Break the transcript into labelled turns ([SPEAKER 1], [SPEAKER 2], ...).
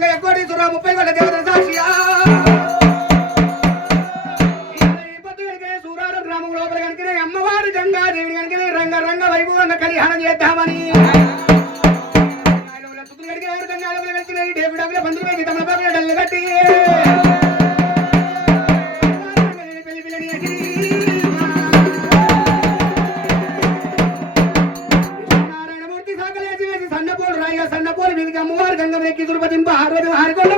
[SPEAKER 1] రంగయ్య కోటీశ్వర ముప్పై కోట్ల దేవత సాక్షియా. సూరారం గ్రామం లోపల కనుకనే అమ్మవారి గంగాదేవిని కనుకనే రంగ రంగ వైభవంగా కళ్యాణం చేద్దామని. ఆయన తుతులు నారాయణమూర్తి వేసి సన్నపోలు రాయిగా సన్నపోలు మీదకి అమ్మవారు గంగ ఎక్కి దుర్పతింప ఆరు హారికొండ వల్ల